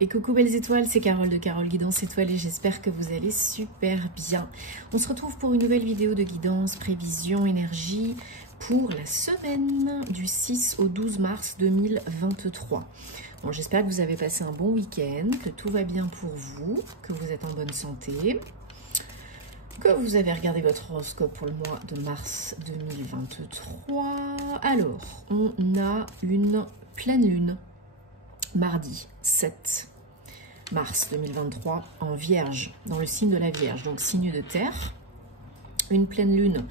Et coucou belles étoiles, c'est Carole de Carole Guidance Étoile et j'espère que vous allez super bien. On se retrouve pour une nouvelle vidéo de guidance, prévision, énergie pour la semaine du 6 au 12 mars 2023. Bon, j'espère que vous avez passé un bon week-end, que tout va bien pour vous, que vous êtes en bonne santé, que vous avez regardé votre horoscope pour le mois de mars 2023. Alors, on a une pleine lune. Mardi 7 mars 2023 en Vierge, dans le signe de la Vierge, donc signe de terre. Une pleine lune,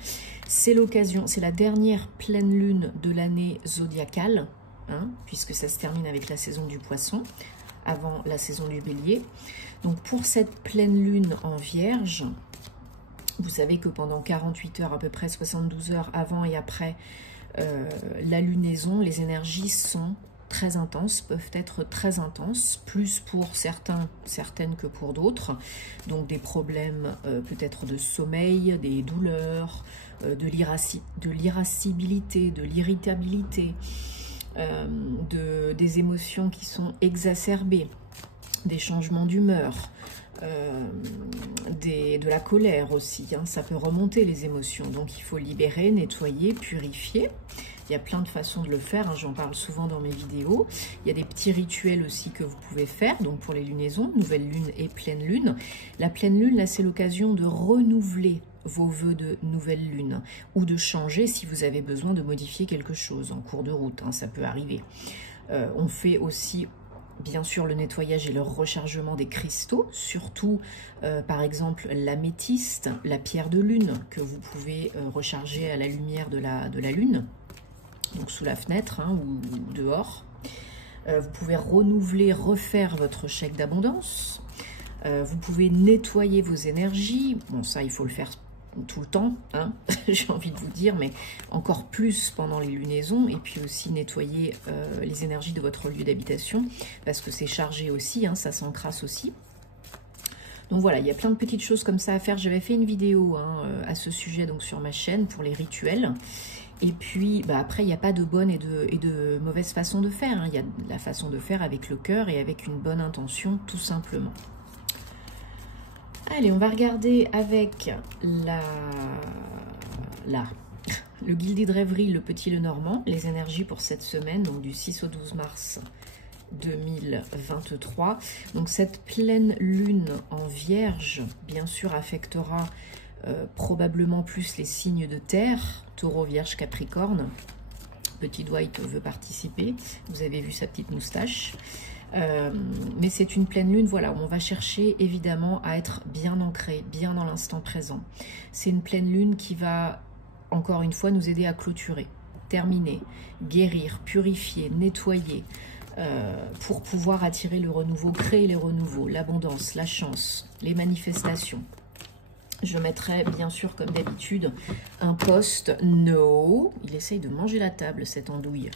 c'est l'occasion, c'est la dernière pleine lune de l'année zodiacale, hein, puisque ça se termine avec la saison du Poisson, avant la saison du Bélier. Donc pour cette pleine lune en Vierge, vous savez que pendant 48 heures, à peu près 72 heures avant et après la lunaison, les énergies sont très intenses, peuvent être très intenses, plus pour certaines que pour d'autres. Donc des problèmes peut-être de sommeil, des douleurs, de l'irascibilité, de l'irritabilité, des émotions qui sont exacerbées, des changements d'humeur, de la colère aussi, hein. Ça peut remonter les émotions, donc il faut libérer, nettoyer, purifier. Il y a plein de façons de le faire, hein, j'en parle souvent dans mes vidéos. Il y a des petits rituels aussi que vous pouvez faire, donc pour les lunaisons, nouvelle lune et pleine lune. La pleine lune, là, c'est l'occasion de renouveler vos vœux de nouvelle lune ou de changer si vous avez besoin de modifier quelque chose en cours de route, hein, ça peut arriver. On fait aussi bien sûr le nettoyage et le rechargement des cristaux, surtout par exemple l'améthyste, la pierre de lune que vous pouvez recharger à la lumière de la lune, donc sous la fenêtre, hein, ou dehors. Vous pouvez renouveler, refaire votre chèque d'abondance. Vous pouvez nettoyer vos énergies. Bon, ça, il faut le faire tout le temps, hein, j'ai envie de vous dire, mais encore plus pendant les lunaisons. Et puis aussi nettoyer les énergies de votre lieu d'habitation, parce que c'est chargé aussi, hein, ça s'encrasse aussi. Donc voilà, il y a plein de petites choses comme ça à faire. J'avais fait une vidéo, hein, à ce sujet donc sur ma chaîne pour les rituels. Et puis bah après, il n'y a pas de bonne et de mauvaise façon de faire, hein. Il y a la façon de faire avec le cœur et avec une bonne intention, tout simplement. Allez, on va regarder avec le guildé de rêverie, le petit Lenormand, les énergies pour cette semaine, donc du 6 au 12 mars 2023. Donc cette pleine lune en Vierge, bien sûr, affectera probablement plus les signes de terre, Taureau, Vierge, Capricorne. Petit Dwight veut participer, vous avez vu sa petite moustache. Mais c'est une pleine lune, voilà, où on va chercher évidemment à être bien ancré, bien dans l'instant présent. C'est une pleine lune qui va, encore une fois, nous aider à clôturer, terminer, guérir, purifier, nettoyer, pour pouvoir attirer le renouveau, créer les renouveaux, l'abondance, la chance, les manifestations. Je mettrai bien sûr, comme d'habitude, un post no. Il essaye de manger la table, cette andouille.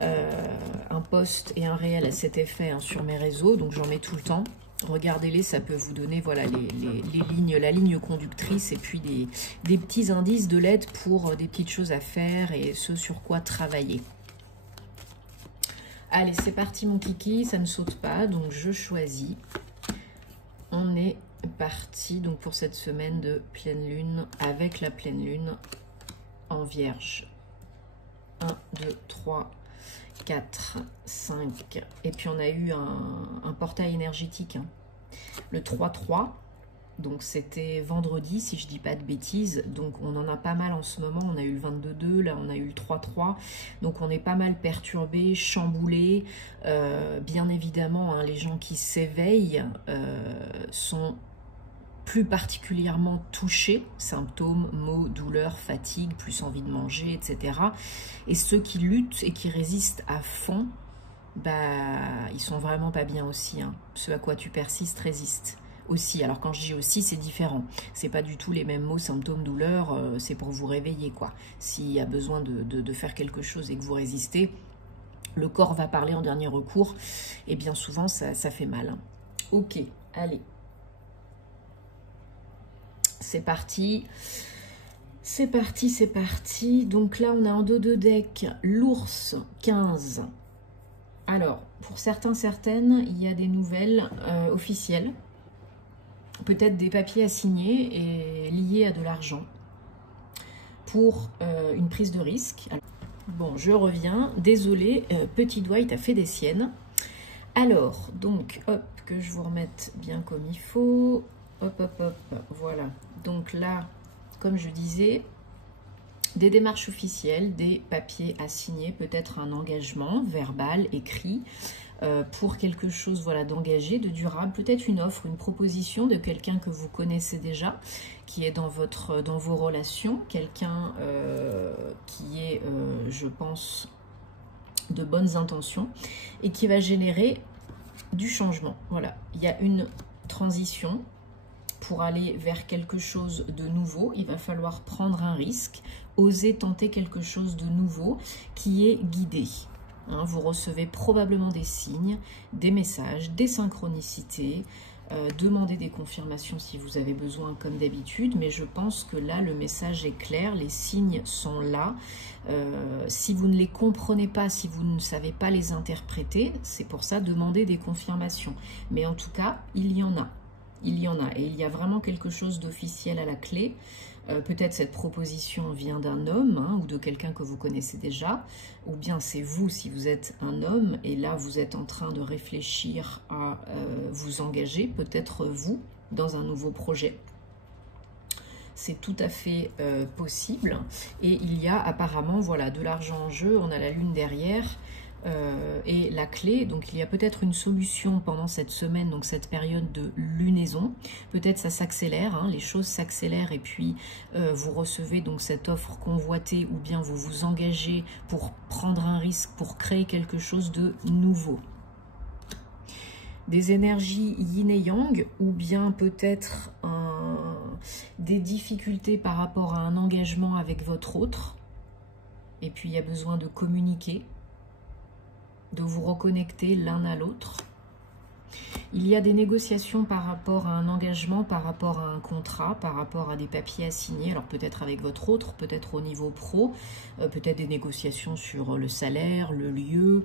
Un post et un réel à cet effet, hein, sur mes réseaux, donc j'en mets tout le temps. Regardez-les, ça peut vous donner voilà, les lignes, la ligne conductrice et puis des petits indices de l'aide pour des petites choses à faire et ce sur quoi travailler. Allez, c'est parti mon kiki, ça ne saute pas, donc je choisis. On est parti donc pour cette semaine de pleine lune avec la pleine lune en Vierge. 1, 2, 3, 4, 5. Et puis on a eu un portail énergétique, hein. Le 3-3. Donc c'était vendredi, si je dis pas de bêtises. Donc on en a pas mal en ce moment. On a eu le 22-2, là on a eu le 3-3. Donc on est pas mal perturbé, chamboulé. Bien évidemment, hein, les gens qui s'éveillent sont plus particulièrement touchés, symptômes, maux, douleurs, fatigue, plus envie de manger, etc. Et ceux qui luttent et qui résistent à fond, bah, ils sont vraiment pas bien aussi, hein. Ce à quoi tu persistes résiste aussi. Alors quand je dis aussi, c'est différent. C'est pas du tout les mêmes mots, symptômes, douleurs, c'est pour vous réveiller, quoi. S'il y a besoin de faire quelque chose et que vous résistez, le corps va parler en dernier recours, et bien souvent, ça fait mal, hein. Ok, allez. C'est parti, c'est parti, c'est parti. Donc là, on a en dos de deck l'ours 15, Alors, pour certains, certaines, il y a des nouvelles officielles. Peut-être des papiers à signer et liés à de l'argent pour une prise de risque. Alors, bon, je reviens. Désolée, petit doigt, il t'a fait des siennes. Alors, donc, hop, que je vous remette bien comme il faut. Hop, hop, hop, voilà. Donc là, comme je disais, des démarches officielles, des papiers à signer, peut-être un engagement verbal, écrit, pour quelque chose, voilà, d'engagé, de durable, peut-être une offre, une proposition de quelqu'un que vous connaissez déjà, qui est dans vos relations, quelqu'un qui est, je pense, de bonnes intentions et qui va générer du changement. Voilà, il y a une transition. Pour aller vers quelque chose de nouveau, il va falloir prendre un risque, oser tenter quelque chose de nouveau qui est guidé. Hein, vous recevez probablement des signes, des messages, des synchronicités, demandez des confirmations si vous avez besoin comme d'habitude, mais je pense que là le message est clair, les signes sont là. Si vous ne les comprenez pas, si vous ne savez pas les interpréter, c'est pour ça demandez des confirmations. Mais en tout cas, il y en a. Il y en a, et il y a vraiment quelque chose d'officiel à la clé. Peut-être cette proposition vient d'un homme, hein, ou de quelqu'un que vous connaissez déjà, ou bien c'est vous si vous êtes un homme, et là vous êtes en train de réfléchir à vous engager, peut-être vous, dans un nouveau projet. C'est tout à fait possible, et il y a apparemment, voilà, de l'argent en jeu, on a la lune derrière, et la clé, donc il y a peut-être une solution pendant cette semaine, donc cette période de lunaison, peut-être ça s'accélère, hein, les choses s'accélèrent et puis vous recevez donc cette offre convoitée ou bien vous vous engagez pour prendre un risque, pour créer quelque chose de nouveau. Des énergies yin et yang ou bien peut-être des difficultés par rapport à un engagement avec votre autre et puis il y a besoin de communiquer, de vous reconnecter l'un à l'autre. Il y a des négociations par rapport à un engagement, par rapport à un contrat, par rapport à des papiers à signer, alors peut-être avec votre autre, peut-être au niveau pro, peut-être des négociations sur le salaire, le lieu,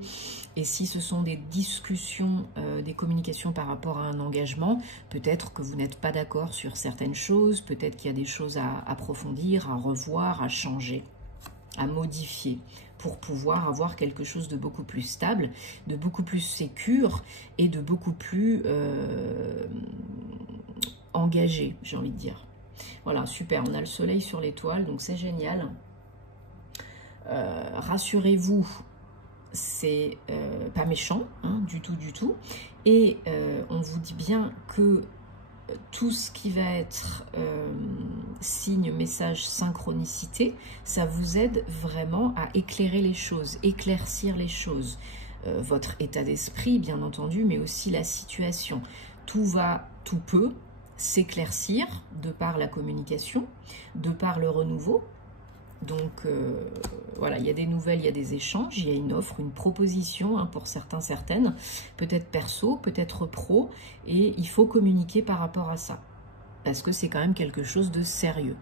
et si ce sont des discussions, des communications par rapport à un engagement, peut-être que vous n'êtes pas d'accord sur certaines choses, peut-être qu'il y a des choses à approfondir, à revoir, à changer, à modifier, pour pouvoir avoir quelque chose de beaucoup plus stable, de beaucoup plus sécure et de beaucoup plus engagé, j'ai envie de dire. Voilà, super, on a le soleil sur l'étoile, donc c'est génial. Rassurez-vous, c'est pas méchant, hein, du tout, du tout. Et on vous dit bien que tout ce qui va être signe, message, synchronicité, ça vous aide vraiment à éclairer les choses, éclaircir les choses. Votre état d'esprit, bien entendu, mais aussi la situation. Tout peut s'éclaircir de par la communication, de par le renouveau. Donc voilà, il y a des nouvelles, il y a des échanges, il y a une offre, une proposition, hein, pour certains, certaines, peut-être perso, peut-être pro, et il faut communiquer par rapport à ça, parce que c'est quand même quelque chose de sérieux.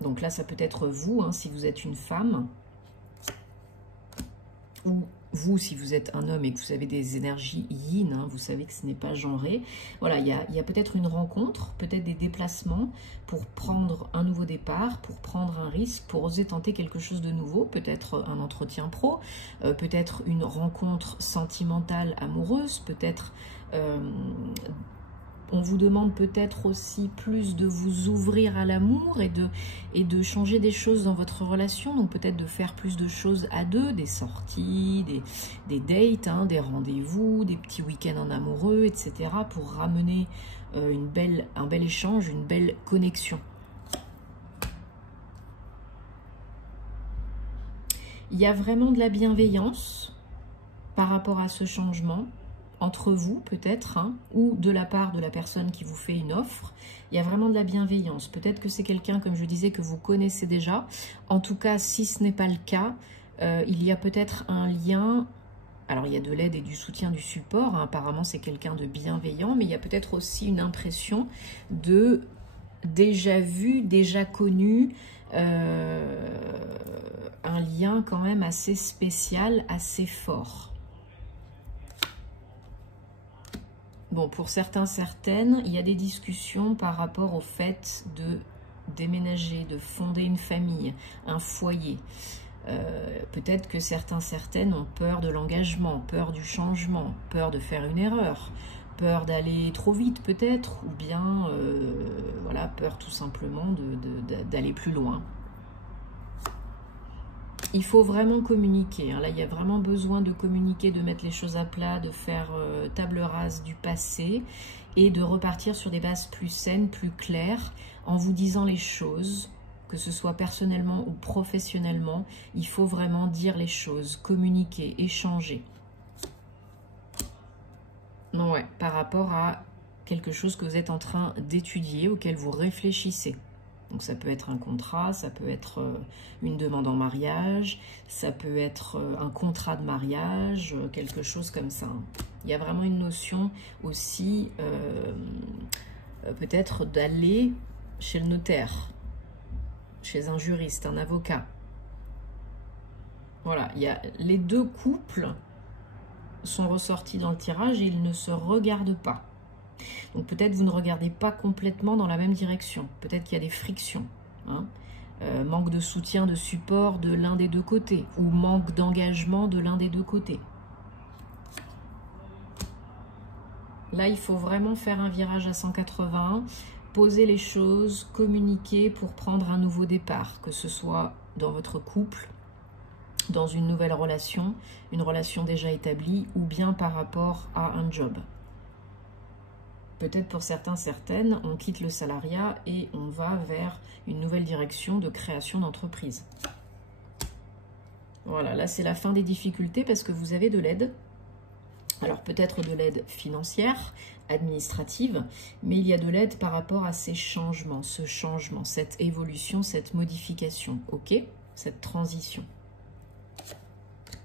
Donc là, ça peut être vous, hein, si vous êtes une femme, ou vous, si vous êtes un homme et que vous avez des énergies yin, hein, vous savez que ce n'est pas genré. Voilà, il y a peut-être une rencontre, peut-être des déplacements pour prendre un nouveau départ, pour prendre un risque, pour oser tenter quelque chose de nouveau, peut-être un entretien pro, peut-être une rencontre sentimentale, amoureuse, peut-être... on vous demande peut-être aussi plus de vous ouvrir à l'amour et de changer des choses dans votre relation. Donc peut-être de faire plus de choses à deux, des sorties, des dates, hein, des rendez-vous, des petits week-ends en amoureux, etc. pour ramener un bel échange, une belle connexion. Il y a vraiment de la bienveillance par rapport à ce changement. Entre vous peut-être, hein, ou de la part de la personne qui vous fait une offre, il y a vraiment de la bienveillance. Peut-être que c'est quelqu'un, comme je disais, que vous connaissez déjà. En tout cas, si ce n'est pas le cas, il y a peut-être un lien. Alors, il y a de l'aide et du soutien, du support. Hein, apparemment, c'est quelqu'un de bienveillant, mais il y a peut-être aussi une impression de déjà vu, déjà connu, un lien quand même assez spécial, assez fort. Bon, pour certains, certaines, il y a des discussions par rapport au fait de déménager, de fonder une famille, un foyer. Peut-être que certains, certaines ont peur de l'engagement, peur du changement, peur de faire une erreur, peur d'aller trop vite peut-être, ou bien voilà, peur tout simplement d'aller plus loin. Il faut vraiment communiquer, hein. Là, il y a vraiment besoin de communiquer, de mettre les choses à plat, de faire table rase du passé et de repartir sur des bases plus saines, plus claires, en vous disant les choses, que ce soit personnellement ou professionnellement. Il faut vraiment dire les choses, communiquer, échanger. Ouais, par rapport à quelque chose que vous êtes en train d'étudier, auquel vous réfléchissez. Donc ça peut être un contrat, ça peut être une demande en mariage, ça peut être un contrat de mariage, quelque chose comme ça. Il y a vraiment une notion aussi peut-être d'aller chez le notaire, chez un juriste, un avocat. Voilà, il y a les deux couples sont ressortis dans le tirage et ils ne se regardent pas. Donc peut-être vous ne regardez pas complètement dans la même direction. Peut-être qu'il y a des frictions. Hein. Manque de soutien, de support de l'un des deux côtés. Ou manque d'engagement de l'un des deux côtés. Là, il faut vraiment faire un virage à 180, poser les choses, communiquer pour prendre un nouveau départ. Que ce soit dans votre couple, dans une nouvelle relation, une relation déjà établie, ou bien par rapport à un job. Peut-être pour certains, certaines, on quitte le salariat et on va vers une nouvelle direction de création d'entreprise. Voilà, là c'est la fin des difficultés parce que vous avez de l'aide. Alors peut-être de l'aide financière, administrative, mais il y a de l'aide par rapport à ces changements, ce changement, cette évolution, cette modification, ok? Cette transition.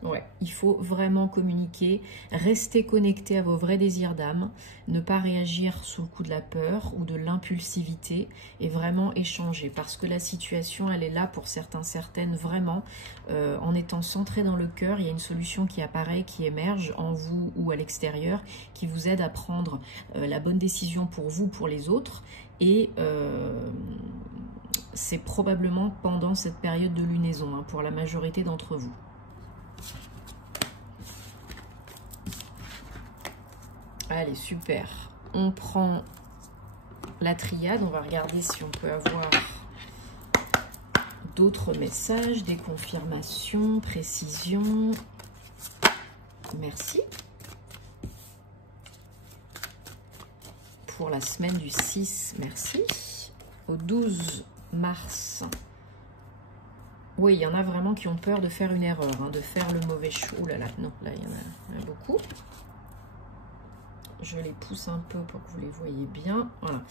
Ouais, il faut vraiment communiquer, rester connecté à vos vrais désirs d'âme, ne pas réagir sous le coup de la peur ou de l'impulsivité et vraiment échanger parce que la situation, elle est là pour certains, certaines, vraiment, en étant centré dans le cœur, il y a une solution qui apparaît, qui émerge en vous ou à l'extérieur, qui vous aide à prendre la bonne décision pour vous, pour les autres et c'est probablement pendant cette période de lunaison hein, pour la majorité d'entre vous. Allez, super. On prend la triade. On va regarder si on peut avoir d'autres messages, des confirmations, précisions. Merci. Pour la semaine du 6, merci. Au 12 mars. Oui, il y en a vraiment qui ont peur de faire une erreur, hein, de faire le mauvais choix. Ouh là là, non, là, il y en a beaucoup. Je les pousse un peu pour que vous les voyez bien. Voilà.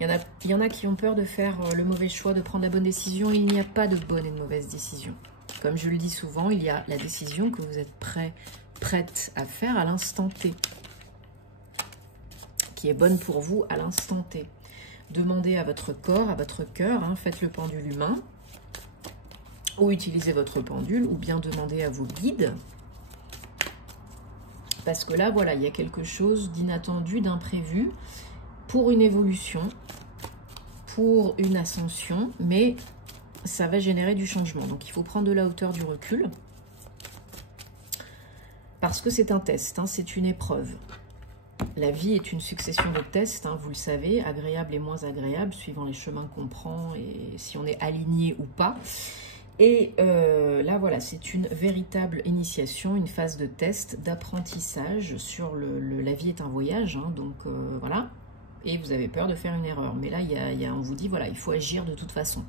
Il y en a qui ont peur de faire le mauvais choix, de prendre la bonne décision. Il n'y a pas de bonne et de mauvaise décision. Comme je le dis souvent, il y a la décision que vous êtes prête à faire à l'instant T. Qui est bonne pour vous à l'instant T. Demandez à votre corps, à votre cœur, hein, faites le pendule humain. Ou utilisez votre pendule, ou bien demandez à vos guides. Parce que là, voilà, il y a quelque chose d'inattendu, d'imprévu, pour une évolution, pour une ascension, mais ça va générer du changement. Donc, il faut prendre de la hauteur, du recul, parce que c'est un test, hein, c'est une épreuve. La vie est une succession de tests, hein, vous le savez, agréables et moins agréables, suivant les chemins qu'on prend et si on est aligné ou pas. Et là, voilà, c'est une véritable initiation, une phase de test, d'apprentissage sur la vie est un voyage, hein, donc voilà. Et vous avez peur de faire une erreur. Mais là, on vous dit, voilà, il faut agir de toute façon.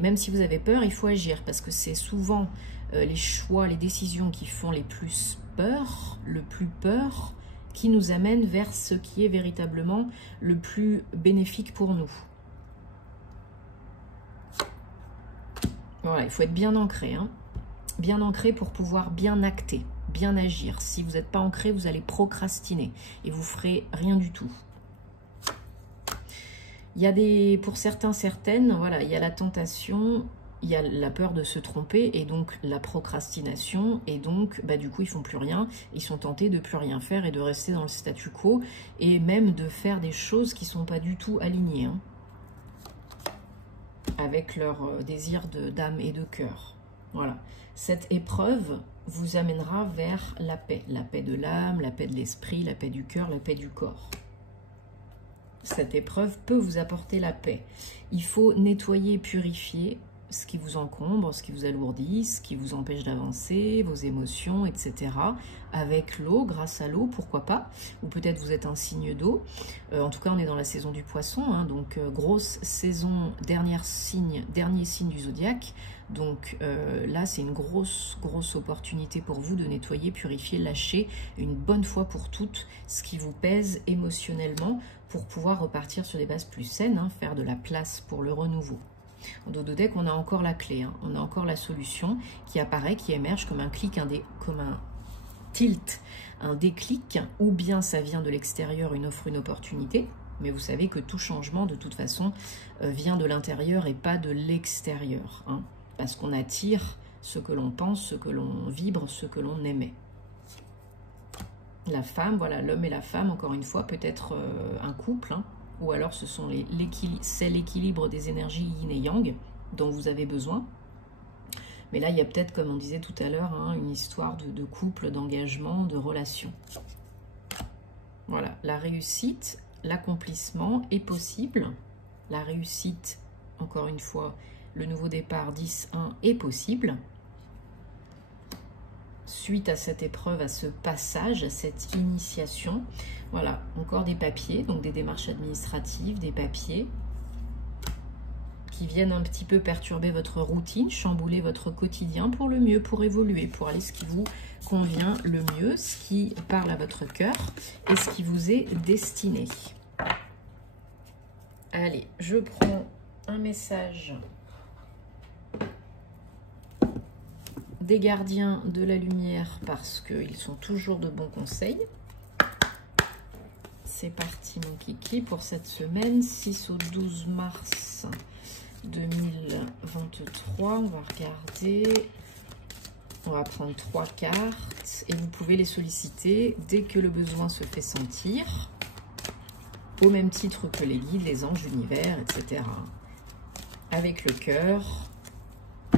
Même si vous avez peur, il faut agir parce que c'est souvent les choix, les décisions qui font le plus peur, qui nous amènent vers ce qui est véritablement le plus bénéfique pour nous. Voilà, il faut être bien ancré, hein. Bien ancré pour pouvoir bien acter, bien agir. Si vous n'êtes pas ancré, vous allez procrastiner et vous ferez rien du tout. Il y a pour certains, certaines, voilà, il y a la tentation il y a la peur de se tromper et donc la procrastination et donc du coup ils font plus rien, ils sont tentés de plus rien faire et de rester dans le statu quo et même de faire des choses qui sont pas du tout alignées hein, avec leur désir d'âme et de cœur. Voilà, cette épreuve vous amènera vers la paix de l'âme, la paix de l'esprit, la paix du cœur, la paix du corps. Cette épreuve peut vous apporter la paix. Il faut nettoyer, purifier ce qui vous encombre, ce qui vous alourdit, ce qui vous empêche d'avancer, vos émotions, etc. Avec l'eau, grâce à l'eau, pourquoi pas. Ou peut-être vous êtes un signe d'eau. En tout cas, on est dans la saison du poisson, hein, donc grosse saison, dernier signe du zodiaque. Donc là, c'est une grosse opportunité pour vous de nettoyer, purifier, lâcher une bonne fois pour toutes ce qui vous pèse émotionnellement pour pouvoir repartir sur des bases plus saines, hein, faire de la place pour le renouveau. Au dos de deck, on a encore la clé, hein, on a encore la solution qui apparaît, qui émerge comme un clic, comme un tilt, un déclic, ou bien ça vient de l'extérieur, une offre, une opportunité. Mais vous savez que tout changement, de toute façon, vient de l'intérieur et pas de l'extérieur. Hein, parce qu'on attire ce que l'on pense, ce que l'on vibre, ce que l'on émet. La femme, voilà, l'homme et la femme, encore une fois, peut-être un couple, hein, ou alors ce sont c'est l'équilibre des énergies yin et yang dont vous avez besoin. Mais là, il y a peut-être, comme on disait tout à l'heure, hein, une histoire de couple, d'engagement, de relation. Voilà, la réussite, l'accomplissement est possible. La réussite, encore une fois, le nouveau départ 10-1 est possible. Suite à cette épreuve, à ce passage, à cette initiation. Voilà, encore des papiers, donc des démarches administratives, des papiers qui viennent un petit peu perturber votre routine, chambouler votre quotidien pour le mieux, pour évoluer, pour aller ce qui vous convient le mieux, ce qui parle à votre cœur et ce qui vous est destiné. Allez, je prends un message des gardiens de la lumière parce qu'ils sont toujours de bons conseils. C'est parti mon kiki pour cette semaine, 6 au 12 mars 2023. On va regarder, on va prendre 3 cartes et vous pouvez les solliciter dès que le besoin se fait sentir, au même titre que les guides, les anges, l'univers, etc. Avec le cœur,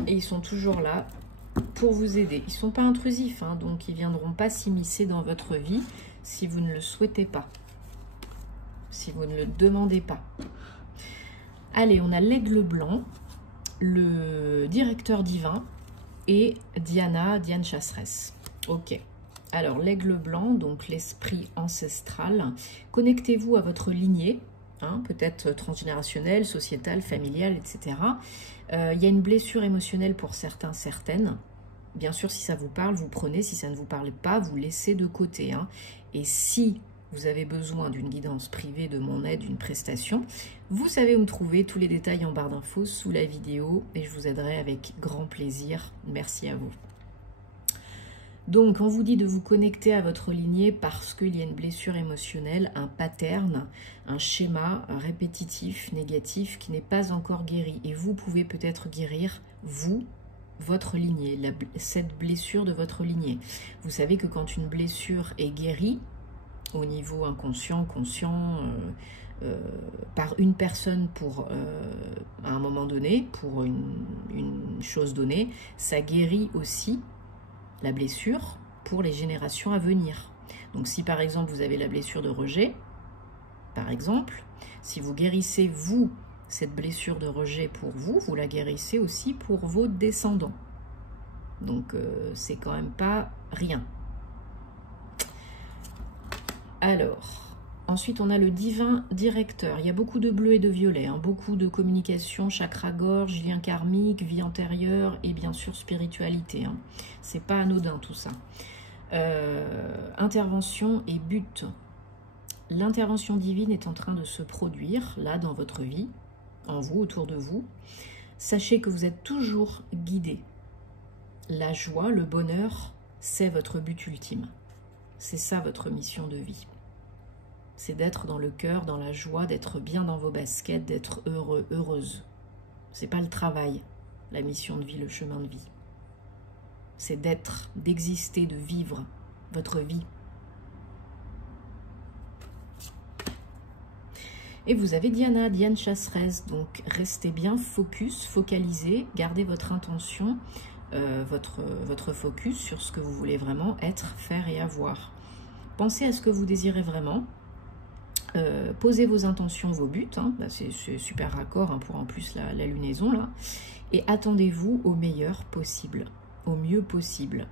et ils sont toujours là pour vous aider. Ils ne sont pas intrusifs, hein, donc ils ne viendront pas s'immiscer dans votre vie si vous ne le souhaitez pas, si vous ne le demandez pas. Allez, on a l'aigle blanc, le directeur divin et Diane Chasseresse. Ok. Alors, l'aigle blanc, donc l'esprit ancestral. Connectez-vous à votre lignée, hein, peut-être transgénérationnelle, sociétale, familiale, etc. Il y a une blessure émotionnelle pour certains, certaines. Bien sûr, si ça vous parle, vous prenez. Si ça ne vous parle pas, vous laissez de côté. Hein. Et si vous avez besoin d'une guidance privée, de mon aide, d'une prestation, vous savez où me trouver. Tous les détails en barre d'infos sous la vidéo. Et je vous aiderai avec grand plaisir. Merci à vous. Donc, on vous dit de vous connecter à votre lignée parce qu'il y a une blessure émotionnelle, un pattern, un schéma répétitif, négatif, qui n'est pas encore guéri. Et vous pouvez peut-être guérir, vous, votre lignée, cette blessure de votre lignée. Vous savez que quand une blessure est guérie, au niveau inconscient, conscient, par une personne à un moment donné, pour une chose donnée, ça guérit aussi la blessure pour les générations à venir. Donc si par exemple vous avez la blessure de rejet, par exemple, si vous guérissez vous cette blessure de rejet pour vous, vous la guérissez aussi pour vos descendants. Donc c'est quand même pas rien. Alors, ensuite on a le divin directeur. Il y a beaucoup de bleu et de violet, hein, beaucoup de communication, chakra-gorge, lien karmique, vie antérieure et bien sûr spiritualité. Hein. C'est pas anodin tout ça. Intervention et but. L'intervention divine est en train de se produire là dans votre vie, en vous, autour de vous. Sachez que vous êtes toujours guidé. La joie, le bonheur, c'est votre but ultime. C'est ça votre mission de vie. C'est d'être dans le cœur, dans la joie, d'être bien dans vos baskets, d'être heureux, heureuse. C'est pas le travail. la mission de vie, le chemin de vie. C'est d'être, d'exister, de vivre votre vie. Et vous avez Diana, Diane Chasseresse, donc restez bien focus, focalisé, gardez votre intention, votre focus sur ce que vous voulez vraiment être, faire et avoir. Pensez à ce que vous désirez vraiment, posez vos intentions, vos buts, hein, c'est super raccord hein, pour en plus la lunaison là, et attendez-vous au meilleur possible, au mieux possible,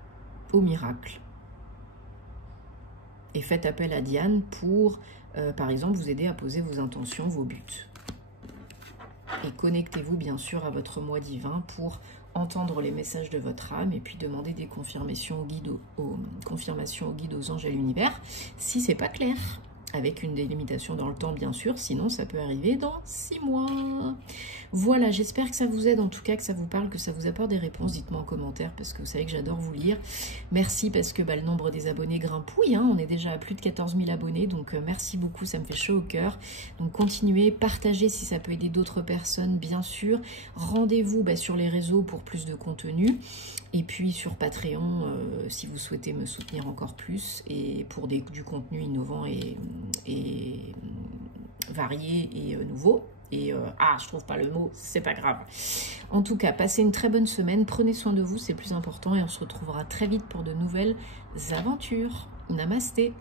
au miracle. Et faites appel à Diane pour, par exemple, vous aider à poser vos intentions, vos buts. Et connectez-vous bien sûr à votre moi divin pour entendre les messages de votre âme et puis demander des confirmations aux guides, aux anges, à l'univers, si c'est pas clair. Avec une délimitation dans le temps, bien sûr, sinon ça peut arriver dans 6 mois. Voilà, j'espère que ça vous aide, en tout cas que ça vous parle, que ça vous apporte des réponses. Dites-moi en commentaire, parce que vous savez que j'adore vous lire. Merci, parce que le nombre des abonnés grimpouille, hein, on est déjà à plus de 14 000 abonnés, donc merci beaucoup, ça me fait chaud au cœur. Donc continuez, partagez si ça peut aider d'autres personnes, bien sûr. Rendez-vous sur les réseaux pour plus de contenu. Et puis sur Patreon, si vous souhaitez me soutenir encore plus, et pour du contenu innovant et varié et nouveau. Et je trouve pas le mot, c'est pas grave. En tout cas, passez une très bonne semaine, prenez soin de vous, c'est le plus important, et on se retrouvera très vite pour de nouvelles aventures. Namasté.